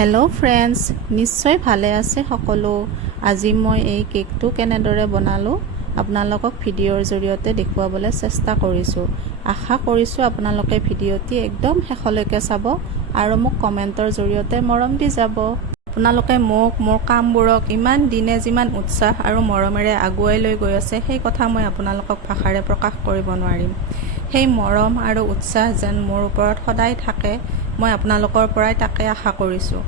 Hello' friends, নিশ্চয় ভালে আছে সকলো। আজি মই এই কেকটো কেনেদৰে বনালোঁ আপোনালোকক ভিডিঅ'ৰ জৰিয়তে দেখুৱাবলৈ চেষ্টা কৰিছোঁ। আশা কৰিছোঁ আপোনালোকে ভিডিঅ'টি একদম শেষলৈকে চাব আৰু মোক কমেণ্টৰ জৰিয়তে মৰম দি যাব। আপোনালোকে মোক মোৰ কামবোৰক ইমান দিনে যিমান উৎসাহ আৰু মৰমেৰে আগুৱাই লৈ গৈ আছে, সেই কথা মই আপোনালোকক ভাষাৰে প্ৰকাশ কৰিব নোৱাৰিম। সেই মৰম আৰু উৎসাহ যেন মোৰ ওপৰত সদায় থাকে, মই আপোনালোকৰ পৰাই তাকে আশা কৰিছোঁ।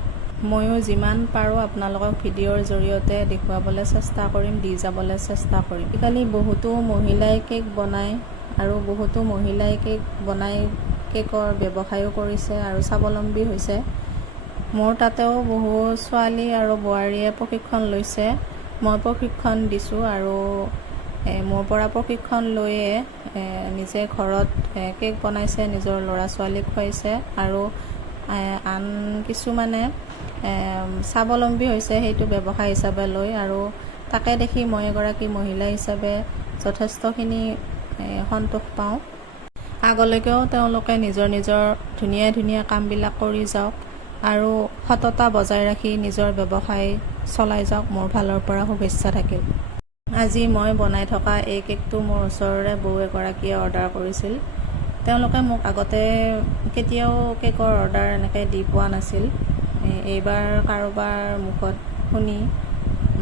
ময়ো যিমান পাৰোঁ আপোনালোকক ভিডিঅ'ৰ জৰিয়তে দেখুৱাবলৈ চেষ্টা কৰিম, দি যাবলৈ চেষ্টা কৰিম। আজিকালি বহুতো মহিলাই কেক বনায় আৰু বহুতো মহিলাই কেক বনাই কেকৰ ব্যৱসায়ো কৰিছে আৰু স্বাৱলম্বী হৈছে। মোৰ তাতেও বহু ছোৱালী আৰু বোৱাৰীয়ে প্ৰশিক্ষণ লৈছে, মই প্ৰশিক্ষণ দিছোঁ আৰু মোৰ পৰা প্ৰশিক্ষণ লৈয়ে নিজে ঘৰত কেক বনাইছে, নিজৰ ল'ৰা ছোৱালীক খুৱাইছে আৰু আন কিছুমানে স্বাৱলম্বী হৈছে সেইটো ব্যৱসায় হিচাপে লৈ। আৰু তাকে দেখি মই এগৰাকী মহিলা হিচাপে যথেষ্টখিনি সন্তোষ পাওঁ। আগলৈকেও তেওঁলোকে নিজৰ ধুনীয়া ধুনীয়া কামবিলাক কৰি যাওক আৰু সততা বজাই ৰাখি নিজৰ ব্যৱসায় চলাই যাওক, মোৰ ফালৰ পৰা শুভেচ্ছা থাকিল। আজি মই বনাই থকা এই কেকটো মোৰ ওচৰৰে বৌ এগৰাকীয়ে অৰ্ডাৰ কৰিছিল। তেওঁলোকে মোক আগতে কেতিয়াও কেকৰ অৰ্ডাৰ এনেকৈ দি পোৱা নাছিল। এইবাৰ কাৰোবাৰ মুখত শুনি,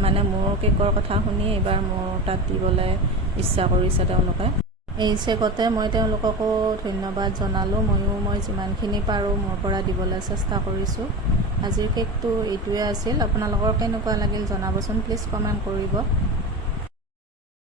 মানে মোৰ কেকৰ কথা শুনি এইবাৰ মোৰ তাত দিবলৈ ইচ্ছা কৰিছে তেওঁলোকে। এই চেগতে মই তেওঁলোককো ধন্যবাদ জনালোঁ। মই যিমানখিনি পাৰোঁ মোৰ পৰা দিবলৈ চেষ্টা কৰিছোঁ। আজিৰ কেকটো এইটোৱে আছিল। আপোনালোকৰ কেনেকুৱা লাগিল জনাবচোন, প্লিজ কমেণ্ট কৰিব।